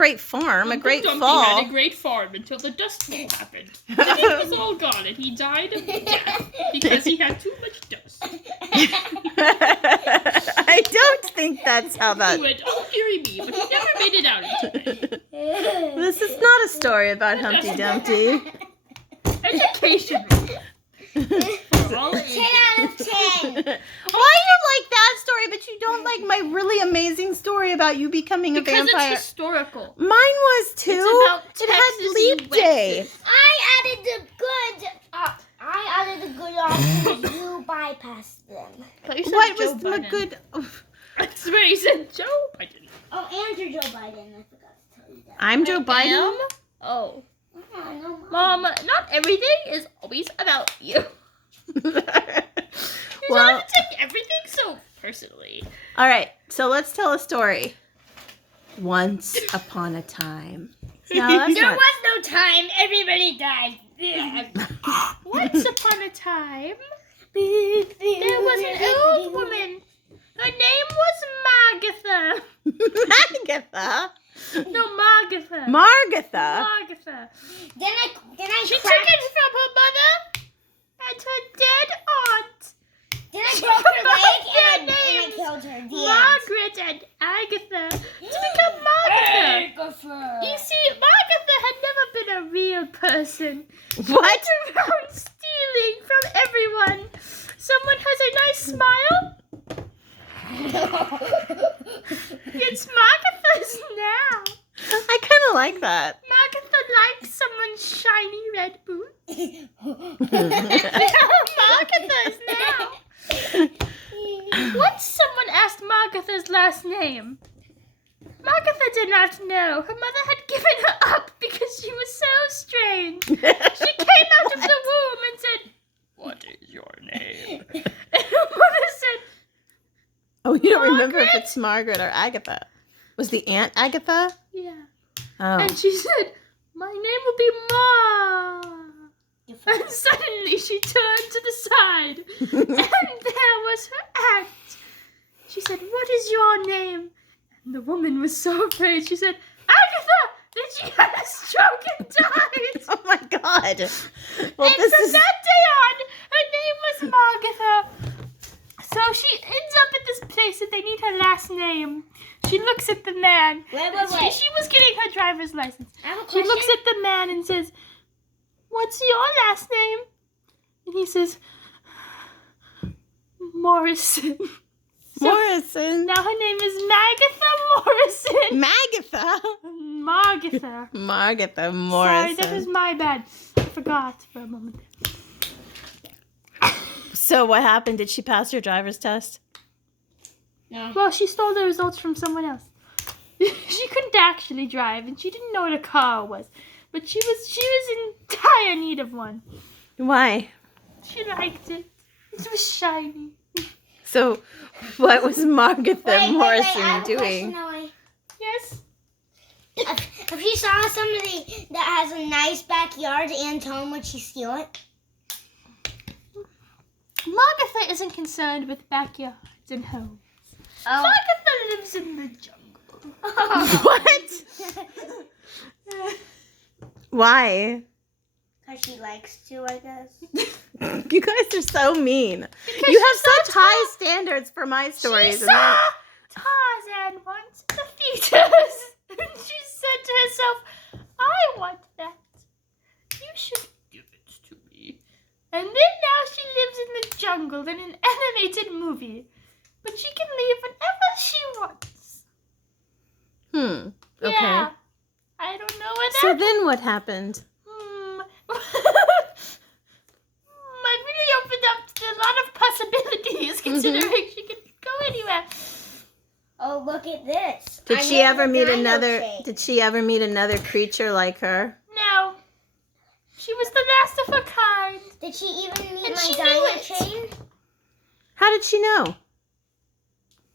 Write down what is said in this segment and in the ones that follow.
great farm, a great Dumpty fall. had a great farm until the Dust Bowl happened. Then it was all gone, and he died of death because he had too much dust. I don't think that's how that... He went all eerie me, but he never made it out into it. This is not a story about Humpty Dumpty. Education. For all 10 ages. out of 10. Why do you like that story, but you don't like my really amazing story about you becoming a Because vampire? it's historical. Mine was too. It's about It had Texas leap and day. Wexford. I added the good options. You bypassed them. But you said What Joe was the Biden. good? That's where he said Joe Biden. Oh, and you're Joe Biden. I forgot to tell you that. I'm Joe Biden. Am? Oh. No, Mom, not everything is always about you. You don't Well, have to take everything so personally. all right. So let's tell a story. Once upon a time. No, that's there not. was no time. Everybody died. Once upon a time, there was an old woman. Her name was Margatha. Margatha. No, Margatha. Margatha. Margatha. Then I She took cracked. it from her mother and her dead aunt. Then I broke her leg Their and I names, killed her. The Margaret and Agatha, to become Margatha. You see, Margatha had never been a real person. What? Around stealing from everyone. Someone has a nice smile. It's Margatha's now. I kind of like that. Margatha likes someone's shiny red boot. Margatha's now. Once someone asked Margatha's last name. Margatha did not know. Her mother had given her up because she was so strange. She came out of the womb and said, "What is your name?" And her mother said, Oh, you don't remember if Margaret? it's Margaret or Agatha? Was the aunt Agatha? "Yeah." Oh. And she said, "My name will be Ma." And suddenly she turned to the side, and there was her aunt. She said, "What is your name?" And the woman was so afraid. She said, "Agatha!" Then she had a stroke and died. Oh my God. Well, And this from is. that day on, her name was Margatha. So she ends up at this place that they need her last name. She looks at the man. Wait. She was getting her driver's license. I have a She question. looks at the man and says, "What's your last name?" And he says, "Morrison." So Morrison. now her name is Margatha Morrison. Magatha. Margatha. Margatha Morrison. Sorry, that was my bad. I forgot for a moment. So what happened? Did she pass her driver's test? No. Well, she stole the results from someone else. She couldn't actually drive, and she didn't know what a car was. But she was in dire need of one. Why? She liked it. It was shiny. So what was Margatha Wait, I Morrison have a doing? question, Ellie. Yes. If she saw somebody that has a nice backyard and home, would she steal it? Margatha isn't concerned with backyards and homes. Oh. Margatha lives in the jungle. What? Why? Because she likes to, I guess. You guys are so mean. Because You have she saw such high standards for my stories. She and then- saw Tarzan once in the fetus. And she said to herself, "I want that. You should give it to me." And then now she lives in the jungle in an animated movie. But she can leave whenever she wants. Okay. Yeah. I don't know what that So then what happened? I really opened up a lot of possibilities considering she could go anywhere. Oh, look at this. Did I she made ever the meet dino another? shape. Did she ever meet another creature like her? No. She was the last of her kind. Did she even meet And my she knew dino it. chain? How did she know?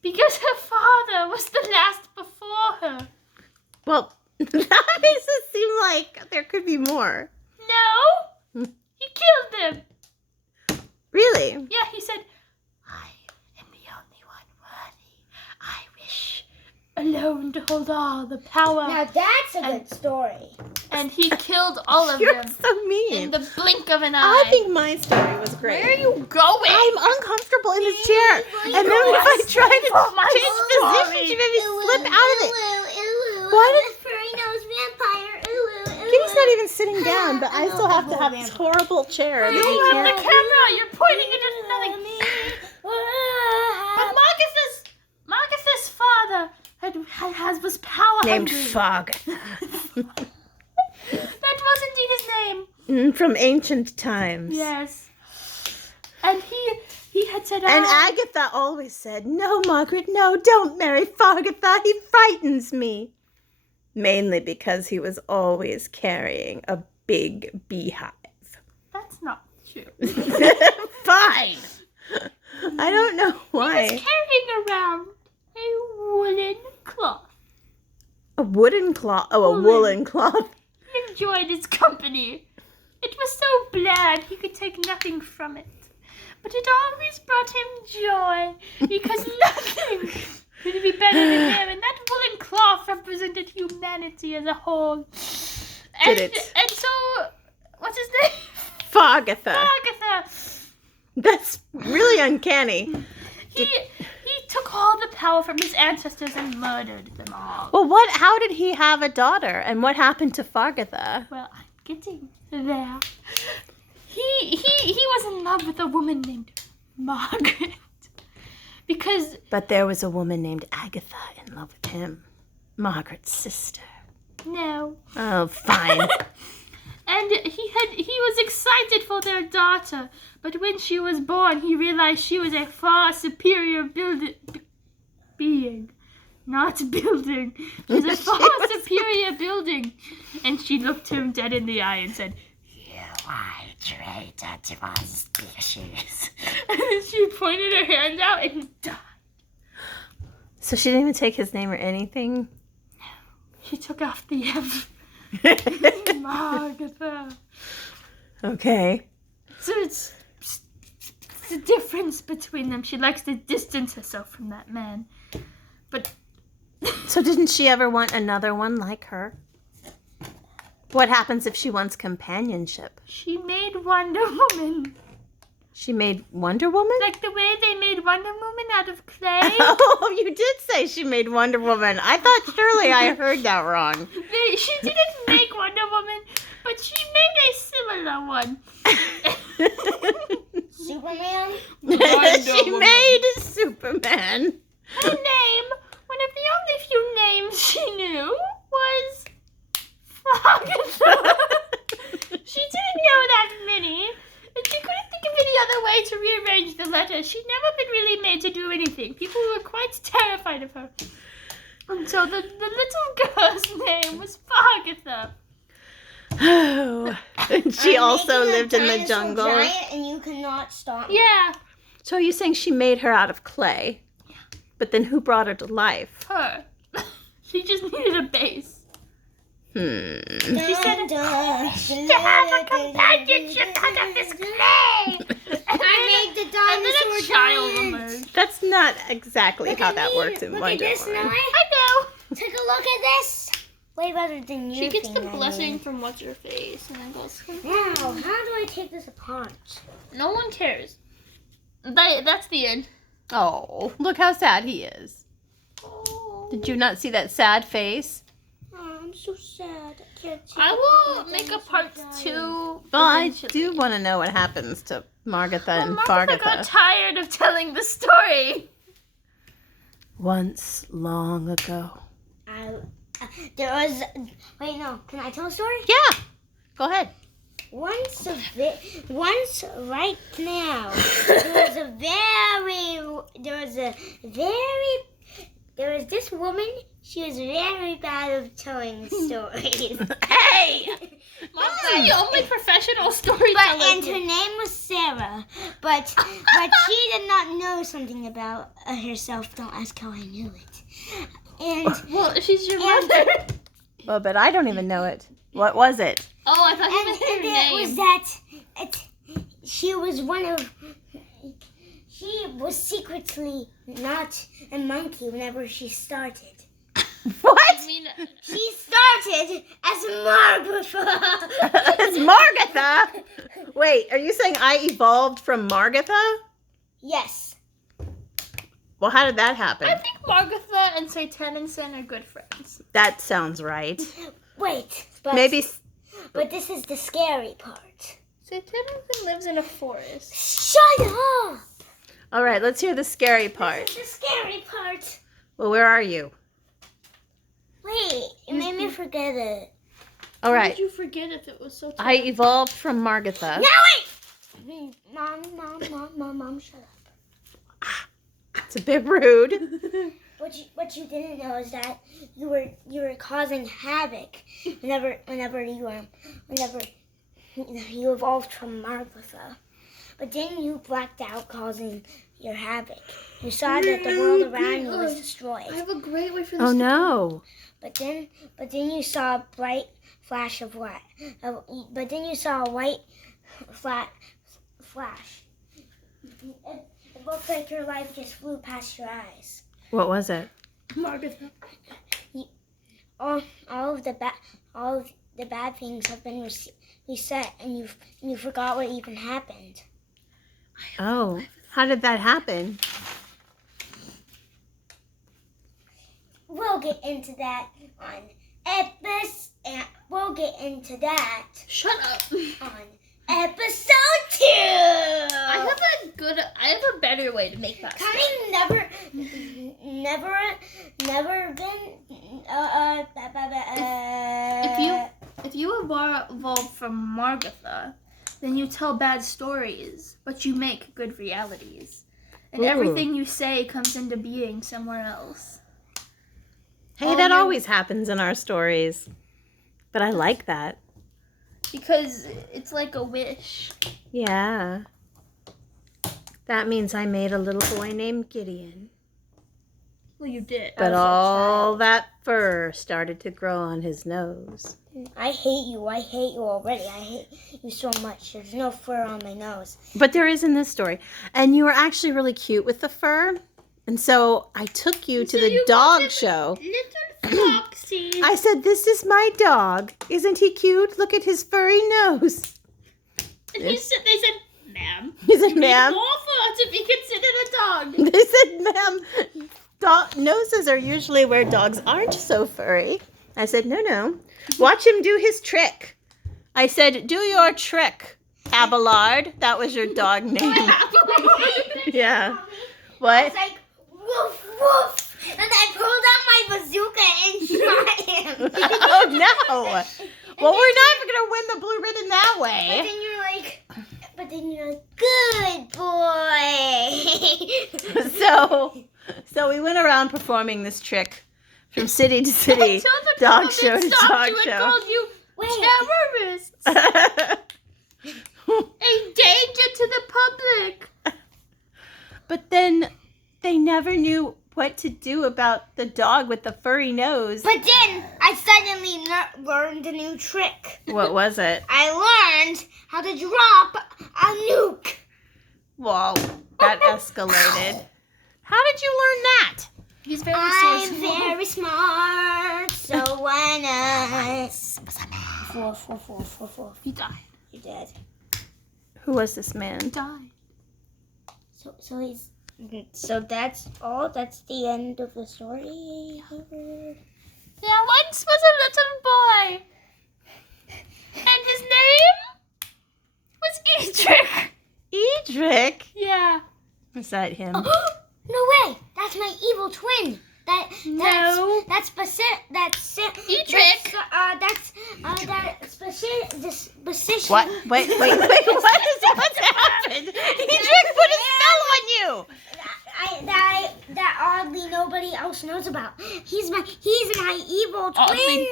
Because her father was the last before her. Well, that makes it seem like there could be more. No. He killed them. Really? Yeah, he said, "I am the only one worthy. I wish." alone to hold all the power. Now that's a good story. And he killed all of You're them so mean. in the blink of an eye. I think my story was great. Where are you going? I'm uncomfortable in this chair. And then if I try to change position, she made me slip out of it. Why did furry nose vampire? Kitty's not even sitting down, but I still have to have this horrible chair. You that you have the can't- camera. You're pointing it at nothing. But Margatha's father was power Named hungry. Fog. That was indeed his name. From ancient times. Yes. And he had said, And Agatha always said, "No, Margaret, no, don't marry Fargatha. He frightens me." Mainly because he was always carrying a big beehive. that's not true. Fine. I don't know He why. was carrying around a woolen cloth. A wooden cloth. Oh, a woolen cloth. He enjoyed his company. It was so bland he could take nothing from it. But it always brought him joy, because nothing could be better than him, and that woolen cloth represented humanity as a whole. And, Did it? And so, what's his name? Fargatha. Margatha. That's really uncanny. He took all the power from his ancestors and murdered them all. Well, how did he have a daughter, and what happened to Fargatha? Well, I'm getting there. He was in love with a woman named Margaret. Because But there was a woman named Agatha in love with him. Margaret's sister. no. Oh, fine. And he was excited for their daughter, but when she was born, he realized she was a far superior being. Not building. She was a far superior building. And she looked him dead in the eye and said, "You are a traitor to our species." And she pointed her hand out and died. So she didn't even take his name or anything? She took off the F. Margatha. Okay. So it's the difference between them. She likes to distance herself from that man. But So didn't she ever want another one like her? What happens if she wants companionship? she made Wonder Woman. She made Wonder Woman? Like the way they made Wonder Woman out of clay. Oh, you did say she made Wonder Woman. I thought surely I heard that wrong. She didn't make Wonder Woman, but she made a similar one. Superman? She made Superman. Her name, one of the only few names she knew, was Margatha. She didn't know that many, and she couldn't think of any other way to rearrange the letters. She'd never been really made to do anything. People were quite terrified of her. And so the little girl's name was Margatha. Oh. And she I'm also making a lived in the dinosaur jungle. Giant and you cannot stop me. Yeah, So are you saying she made her out of clay? But then who brought her to life? her. She just needed a base. She said, To have a companionship out of this clay. I made the And then a dinosaur child giant. emerged. That's not exactly Look how at that me. works in Look Wonder at this, Woman. Noah. I know. Take a look at this. Way better than you. She gets the blessing from what's her face and then goes. Now, how do I take this apart? No one cares. That's the end. Oh, look how sad he is. Did you not see that sad face? Oh, I'm so sad. I can't see I will the make a dinosaur part giant. 2. Well, I eventually. do want to know what happens to Margatha and Martha got Fargatha. tired of telling the story. Once long ago. There was. Wait, no. Can I tell a story? Yeah, go ahead. Once right now, there was this woman. She was very bad at telling stories. Hey! Martha's the only professional storyteller. And her name was Sarah, but she did not know something about herself. Don't ask how I knew it. And Well, she's your mother. Well, but I don't even know it. What was it? Oh, I thought you meant her and name. it was that she was secretly not a monkey whenever she started. What? I mean, She started as Margatha. It's Margatha. Wait, are you saying I evolved from Margatha? Yes. Well, how did that happen? I think Margatha and Sir Tennyson are good friends. That sounds right. Wait, but Maybe. But this is the scary part. Sir Tennyson lives in a forest. Shut up! All right, let's hear the scary part. This is the scary part. Well, where are you? Wait, you made me forget it. All How right. did you forget if it was so I evolved from Margatha. Now wait! Mom, shut up. It's a bit rude. What you didn't know is that you were causing havoc whenever you evolved from Margatha. But then you blacked out, causing your havoc. You saw that the world around you was destroyed. I have a great way for this. Oh no. But then you saw a bright flash of light. But then you saw a white flash. It looked like your life just flew past your eyes. What was it? Margatha. All of the bad things have been reset, and you forgot what even happened. Oh, how did that happen? We'll get into that on episode. We'll get into that Shut up. on episode 2. I have a better way to make that. Coming never been. If you evolved from Margatha, then you tell bad stories, but you make good realities. And Ooh. everything you say comes into being somewhere else. Hey, that always happens in our stories. But I like that. Because it's like a wish. Yeah. That means I made a little boy named Gideon. Well, you did. But all that fur started to grow on his nose. I hate you. I hate you already. I hate you so much. There's no fur on my nose. But there is in this story. And you were actually really cute with the fur. And so I took you to the dog show. Little Foxy. I said, "This is my dog. Isn't he cute? Look at his furry nose." And they said, ma'am. He said, you need "Ma'am." more fur to be considered a dog. They said, "Ma'am, noses are usually where dogs aren't so furry." I said, "No. Watch him do his trick." I said, "Do your trick, Abelard." That was your dog name. Yeah. I What? was like, woof, woof. And I pulled out my bazooka and shot him. Oh, no. Well, we're never going to win the blue ribbon that But way. then you're like, good boy. So we went around performing this trick from city to city, Until the dog show to stopped dog you and show. called you terrorists. A danger to the public. But then they never knew what to do about the dog with the furry nose. But then I suddenly learned a new trick. What was it? I learned how to drop a nuke. Whoa, that escalated. How did you learn that? He's very I'm resourceful. very smart, so when I... Four. He died. You're dead. Who was this man? He died. So that's all. That's the end of the story. There once was a little boy. And his name was Edric. Edric? Yeah. Was that him? No way! That's my evil twin. No. That's Edric. What? Wait. What's happened? Edric put a spell on you. That oddly nobody else knows about. He's my evil twin.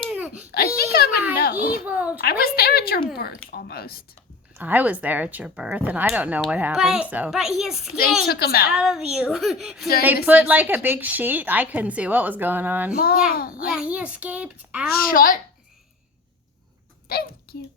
I think I would know. Evil twin. I was there at your birth almost. I was there at your birth, and I don't know what happened. But he escaped They took him out. of you. They put like a big sheet. I couldn't see what was going on. yeah, he escaped out. Shut. Thank you.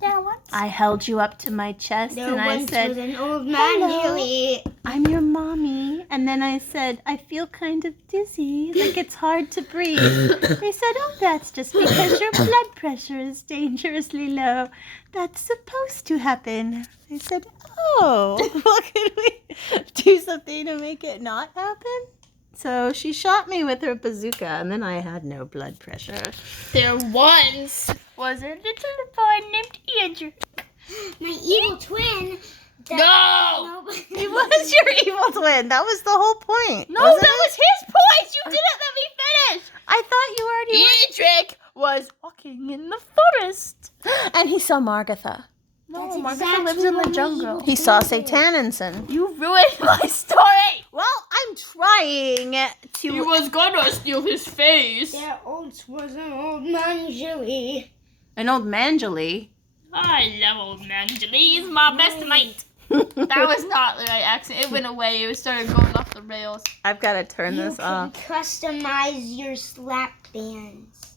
There once. I held you up to my chest, There and I once said, was an old man "Hello." who I'm your mommy. And then I said, I feel kind of dizzy, like it's hard to breathe. They said, oh, that's just because your blood pressure is dangerously low. That's supposed to happen. I said, oh, well, could we do something to make it not happen? So she shot me with her bazooka, and then I had no blood pressure. There once was a little boy named Andrew. My evil twin. No! He was your evil twin. That was the whole point. No, wasn't that it? was his point! You didn't let me finish! I thought you already Edric was walking in the forest. And he saw Margatha. No, That's Margatha exactly lives in the what my jungle. evil He saw twin did. Sataninson. You ruined my story! Well, I'm trying to... He was gonna steal his face. There once was an old man, Julie. An old Manjali. I love old man. He's my best mate. That was not the right accent. It went away. It started going off the rails. I've got to turn You this can off. customize your slap bands.